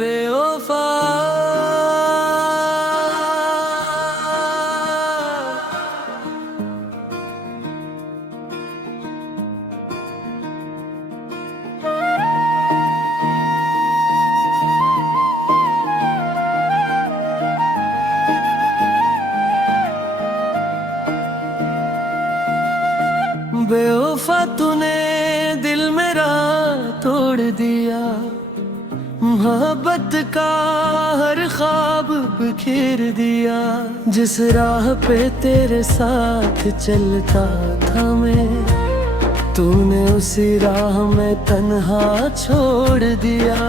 बेवफा बेवफा तूने दिल मेरा तोड़ दिया, मोहब्बत का हर ख्वाब बिखेर दिया। जिस राह पे तेरे साथ चलता था मैं, तूने उसी राह में तन्हा छोड़ दिया।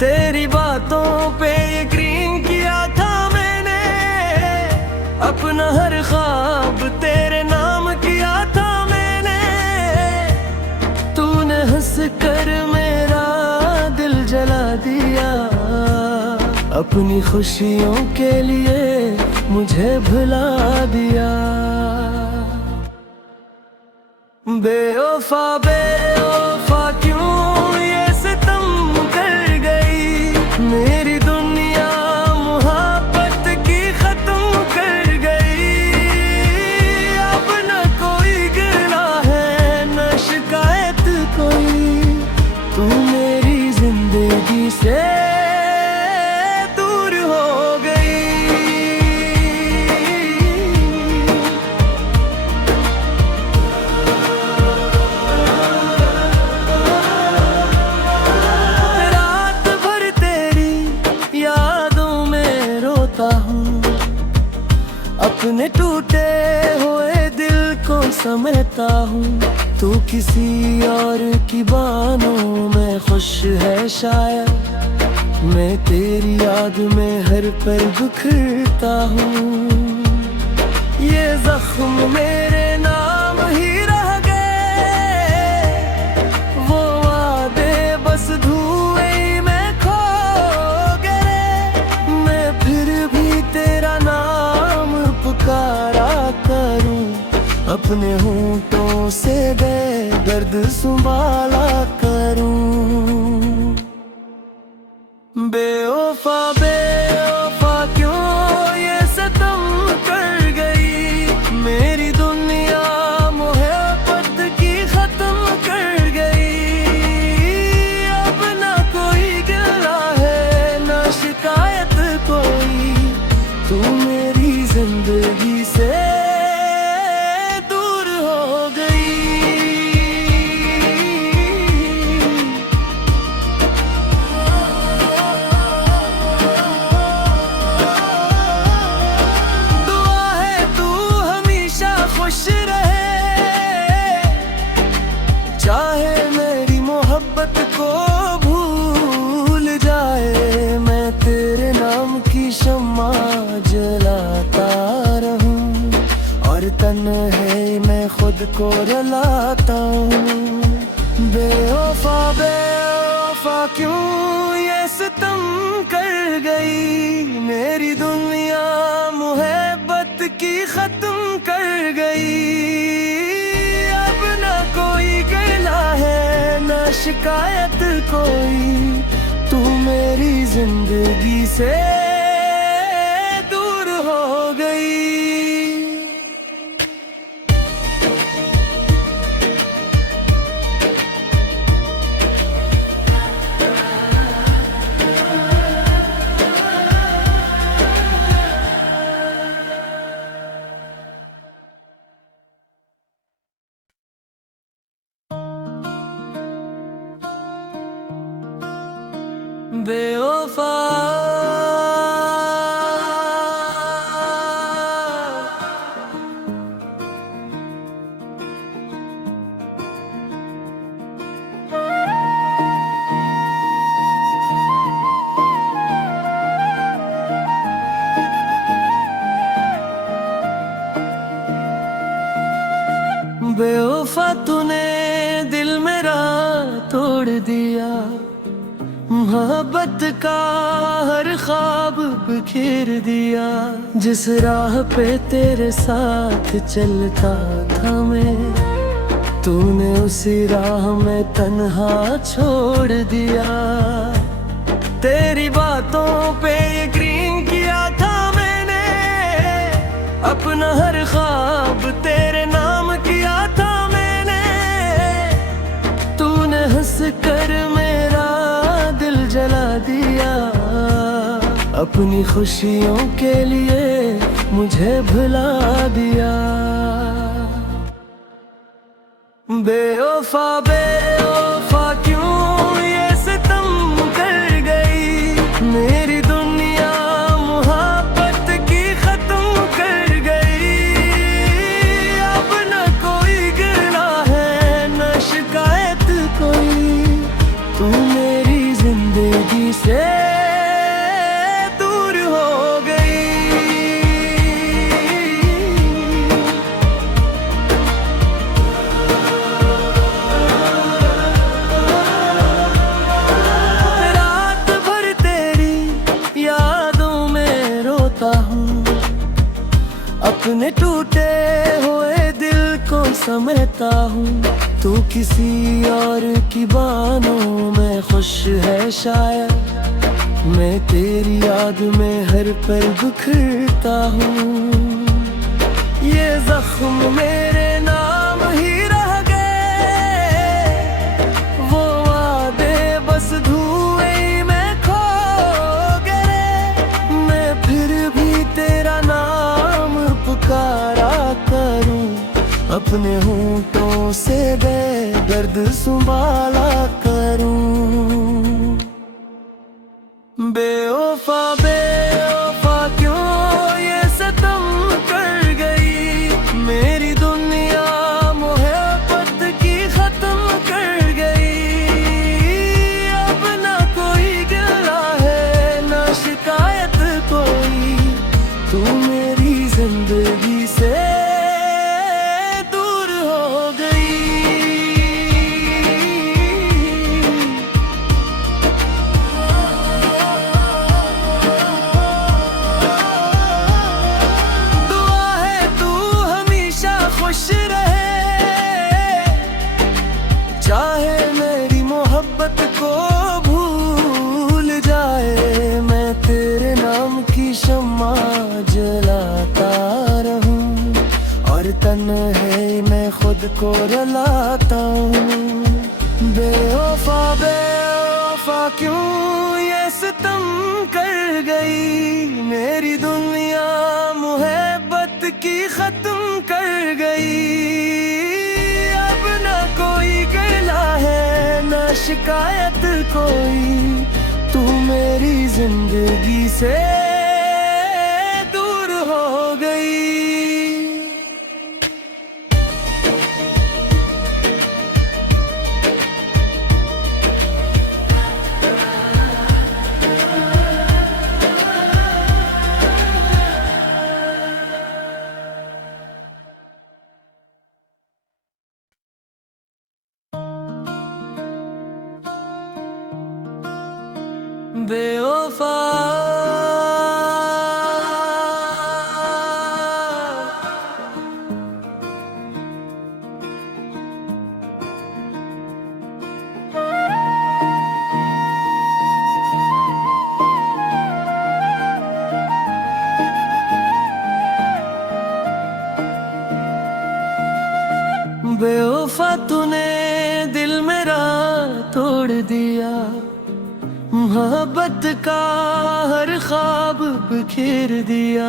तेरी बातों पे यकीन किया था मैंने, अपना हर ख्वाब तेरे नाम किया था मैंने। तूने हंस कर मेरा दिल जला दिया, अपनी खुशियों के लिए मुझे भुला दिया। बेवफा बेवफा क्यों ये सितम कर गई, मेरी दुनिया मोहब्बत की खत्म कर गई। अब न कोई गिला है न शिकायत कोई, तू मेरी जिंदगी से दूर हो गई। रात भर तेरी यादों में रोता हूँ, अपने टूटे हुए दिल को समेटता हूँ। तू किसी और की बाहों में खुश है शायद, मैं तेरी याद में हर पल बिखरता हूँ। ये जख्म मेरे नाम ही रह गए, वो वादे बस धुएं में खो गए। मैं फिर भी तेरा नाम पुकारा करूं, अपने होंठों से दर्द संभाला करूं। बेवफा बेवफा क्यों ये सितम कर गई, मेरी दुनिया मोहब्बत की खत्म कर गई। अब ना कोई गिला है ना शिकायत कोई, तू मेरी जिंदगी से दूर हो गई। दुआ है तू हमेशा खुश रहे, चाहे मेरी मोहब्बत को भूल जाए। मैं तेरे नाम की शम्मा जलाता रहूं, और तन्हाई में खुद को रुलाता हूँ। बेवफा बेवफा क्यों ये सितम कर गई, मेरी दुनिया मोहब्बत की खत्म कर गई। अब ना कोई गिला है ना शिकायत कोई, तू मेरी जिंदगी से दूर हो गई। बेवफा बेवफा तूने दिल मेरा तोड़ दिया, मोहब्बत का हर ख्वाब बिखेर दिया। जिस राह पे तेरे साथ चलता था मैं, तूने उसी राह में तन्हा छोड़ दिया। तेरी बातों पे यकीन किया था मैंने, अपना हर ख्वाब तेरे नाम किया था मैंने। तूने हंस कर मेरा दिल जला दिया, अपनी खुशियों के लिए मुझे भुला दिया। बेवफा बेवफा क्यों ये सितम कर गई, मेरी दुनिया मोहब्बत की खत्म कर गई। अब न कोई गिला है न शिकायत कोई, तू मेरी जिंदगी से दूर हो गई। रात भर तेरी यादों में रोता हूँ, अपने टूटे हुए दिल को समेटता हूँ। तू किसी और की बाहों में खुश है शायद, मैं तेरी याद में हर पल बिखरता हूँ। ये जख्म मेरे नाम ही रह गए, वो वादे बस धुएं में खो गए। मैं फिर भी तेरा नाम पुकारा करूं, अपने होंठों से बेदर्द संभाला करूं। बेवफा बेवफा क्यों ये सितम कर गई, मेरी दुनिया मोहब्बत की खत्म कर गई। अब ना कोई गिला है ना शिकायत कोई, तू मेरी जिंदगी से दूर हो गई। दुआ है तू हमेशा खुश रहे, चाहे मेरी मोहब्बत को भूल जाए। मैं तेरे नाम की शम्मा जलाता रहूं, और तन्हाई में खुद को रुलाता हूँ। बेवफा बेवफा क्यों ये सितम कर गई, मेरी दुनिया मोहब्बत की खत्म कर गई। अब ना कोई गिला है ना शिकायत कोई, तू मेरी जिंदगी से दूर हो गई। बेवफा बेवफा तूने दिल मेरा तोड़ दिया, मोहब्बत का हर ख्वाब बिखेर दिया।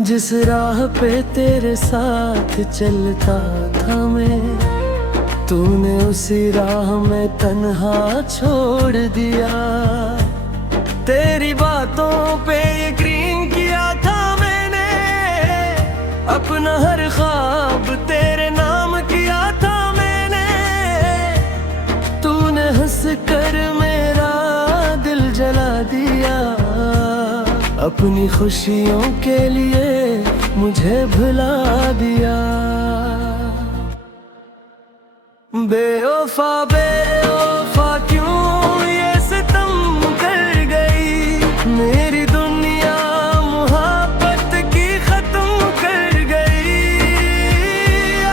जिस राह पे तेरे साथ चलता था मैं, तूने उसी राह में तन्हा छोड़ दिया। तेरी बातों पे यकीन किया था मैंने, अपना हर ख्वाब तेरे नाम किया था मैंने। तूने हंस कर मेरा दिल जला दिया, अपनी खुशियों के लिए मुझे भुला दिया। बेवफा बेवफा क्यों ये सितम कर गई, मेरी दुनिया मोहब्बत की खत्म कर गई।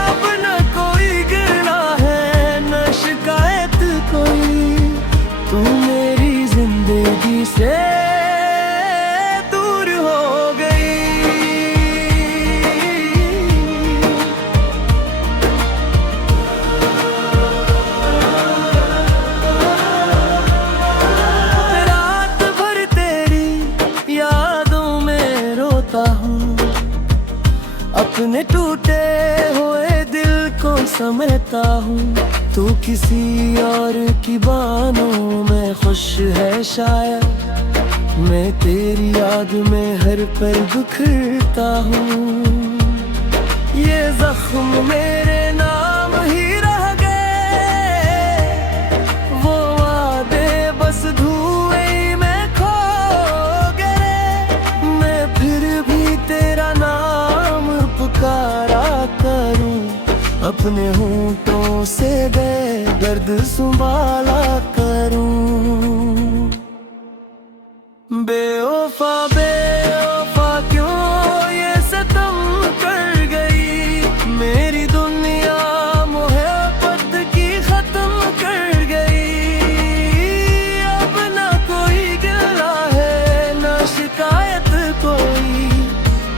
अब न कोई गिला है न शिकायत कोई, तू मेरी जिंदगी से समझता हूँ, तू किसी और की बाहों में खुश है शायद। मैं तेरी याद में हर पल बिखरता हूँ। ये जख्म मेरे नाम ही रह गए, वो वादे बस धुएं में खो गए। मैं फिर भी तेरा नाम पुकारा करूं, अपने होंठों से बेदर्द संभाला करूं। बेवफा बेवफा क्यों ये सितम कर गई, मेरी दुनिया मोहब्बत की खत्म कर गई। अब ना कोई गिला है ना शिकायत कोई,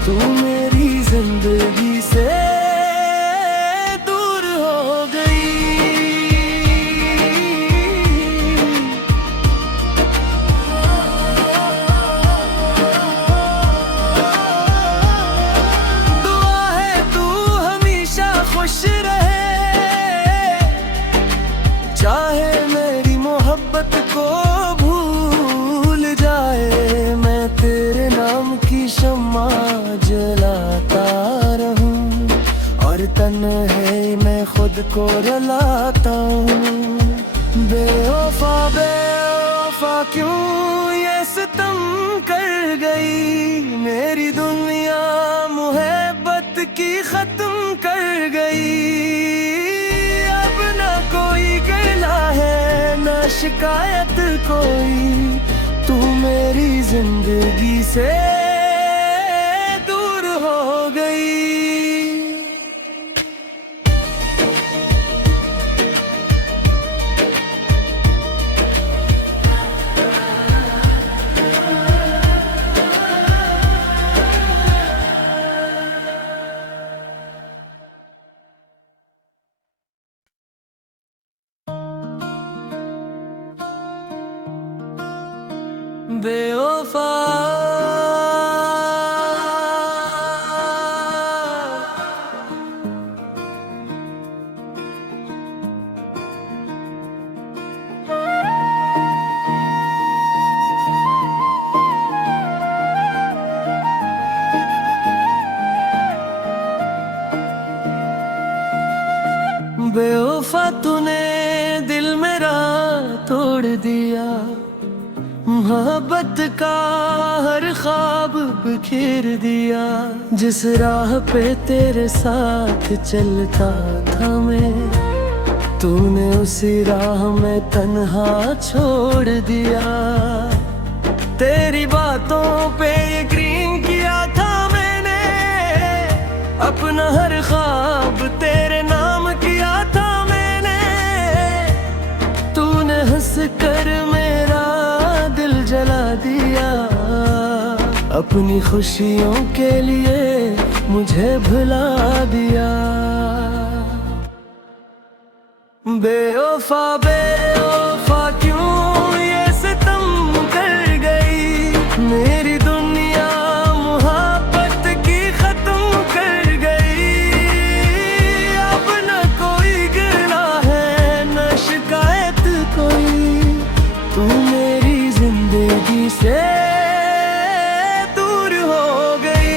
तू मेरी जिंदगी से चाहे मेरी मोहब्बत को भूल जाए। मैं तेरे नाम की शम्मा जलाता रहूं, और तन्हाई मैं खुद को रुलाता हूँ। बेवफा बेवफा क्यों ये सितम कर गई, मेरी दुनिया मोहब्बत की खत्म कर गई। ना शिकायत कोई, तू मेरी जिंदगी से दूर हो गई। बेवफा बेवफा तूने दिल मेरा तोड़ दिया, मोहब्बत का हर ख्वाब बिखेर दिया। जिस राह पे तेरे साथ चलता था मैं, तूने उसी राह में तन्हा छोड़ दिया। तेरी बातों पे यकीन किया था मैंने, अपना हर ख्वाब तेरे नाम किया था मैंने। तूने हंस कर मेरा दिल जला दिया, अपनी खुशियों के लिए मुझे भुला दिया। बेवफा बेवफा क्यों ये सितम कर गई, मेरी दुनिया मोहब्बत की खत्म कर गई। अब न कोई गिला है न शिकायत कोई, तू मेरी जिंदगी से दूर हो गई।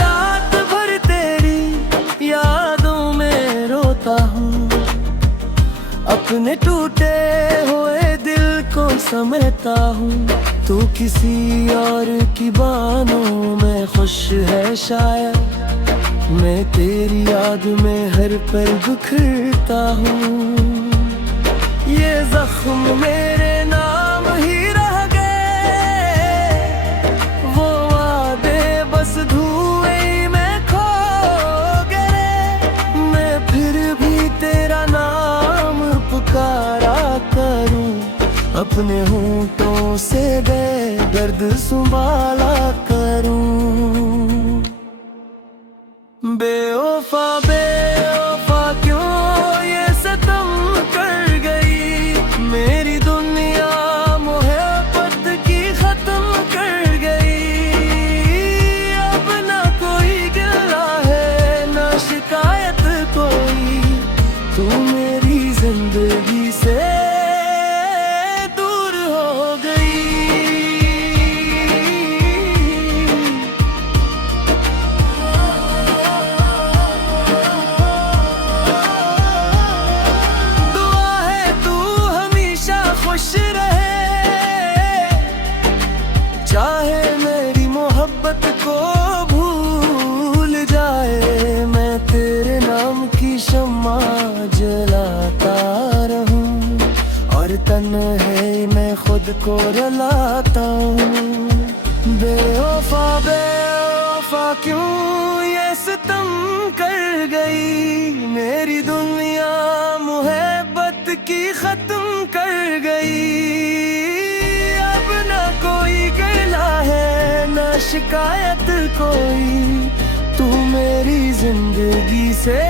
रात भर तेरी यादों में रोता हूँ, अपने टूटे हुए दिल को समझता हूँ। तू किसी और की बाहों में खुश है शायद, मैं तेरी याद में हर पल बिखरता हूँ। ये जख्म मेरे नाम ही रह गए, वो वादे बस धुएं में खो गए। मैं फिर भी तेरा नाम पुकारा करूं, अपने होंठों से बेदर्द संभाला करूं। बेवफा बेवफा क्यों ये सितम कर गई, मेरी दुनिया शम्मा जलाता रहूं, और तन्हाई में खुद को रुलाता हूँ। बेवफा बेवफा क्यों ये सितम कर गई, मेरी दुनिया मोहब्बत की खत्म कर गई। अब ना कोई गिला है ना शिकायत कोई, तू मेरी जिंदगी से